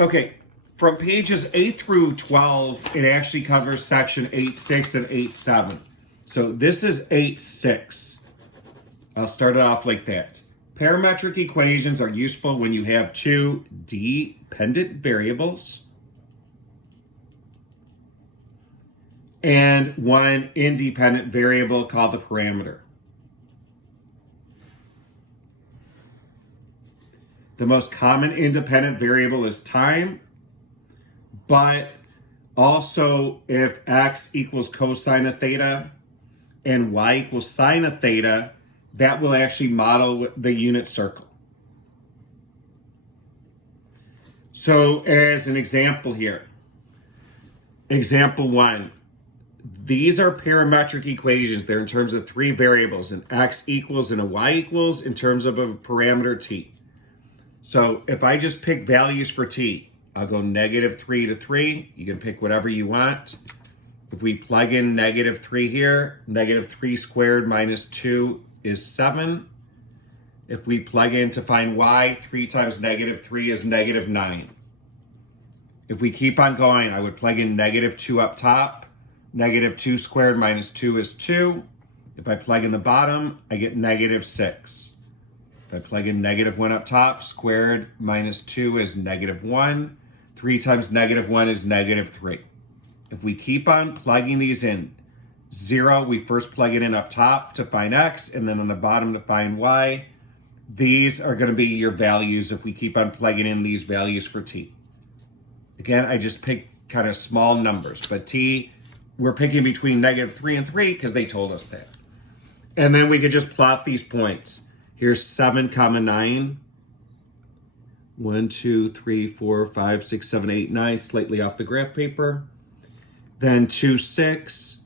Okay, from pages 8 through 12, it actually covers section 8.6 and 8.7. So this is 8.6. I'll start it off like that. Parametric equations are useful when you have two dependent variables and one independent variable called the parameter. The most common independent variable is time, but also if x equals cosine of theta and y equals sine of theta, that will actually model the unit circle. So as an example here, example 1, these are parametric equations. They're in terms of three variables, an x equals and a y equals in terms of a parameter t. So if I just pick values for t, I'll go -3 to 3. You can pick whatever you want. If we plug in -3 here, -3 squared minus 2 is 7. If we plug in to find y, 3 times -3 is -9. If we keep on going, I would plug in -2 up top. -2 squared minus 2 is 2. If I plug in the bottom, I get -6. If I plug in -1 up top, squared minus 2 is -1. 3 times -1 is -3. If we keep on plugging these in, 0, we first plug it in up top to find x, and then on the bottom to find y. These are going to be your values if we keep on plugging in these values for t. Again, I just pick kind of small numbers, but t, we're picking between -3 and 3 because they told us that. And then we could just plot these points. Here's 7, 9. 1, 2, 3, 4, 5, 6, 7, 8, 9, slightly off the graph paper. Then 2, 6.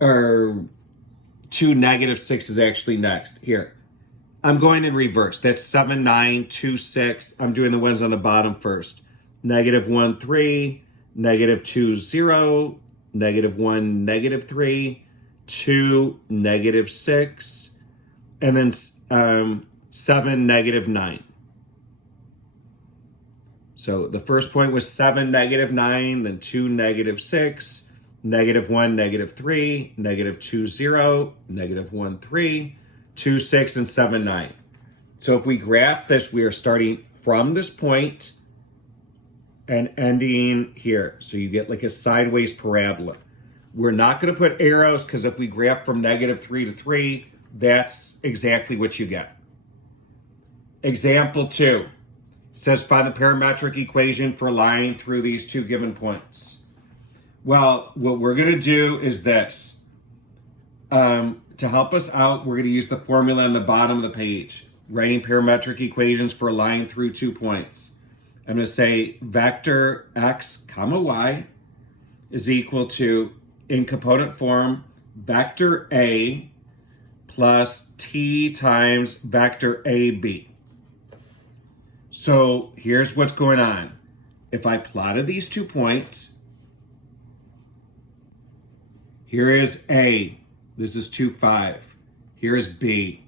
Or 2, -6 is actually next. Here, I'm going in reverse. That's 7, 9, 2, 6. I'm doing the ones on the bottom first. -1, 3, -2, 0, -1, -3, 2, -6, and then 7, -9. So the first point was 7, -9, then 2, -6, -1, -3, -2, 0, -1, 3, 2, 6, and 7, 9. So if we graph this, we are starting from this point and ending here. So you get like a sideways parabola. We're not going to put arrows because if we graph from -3 to 3, that's exactly what you get. Example 2 says find the parametric equation for a line through these two given points. Well, what we're going to do is this. To help us out, we're going to use the formula on the bottom of the page. Writing parametric equations for a line through 2 points. I'm going to say vector x comma y is equal to, in component form, vector A plus t times vector AB. So here's what's going on. If I plotted these 2 points, here is A. This is 2, 5. Here is B.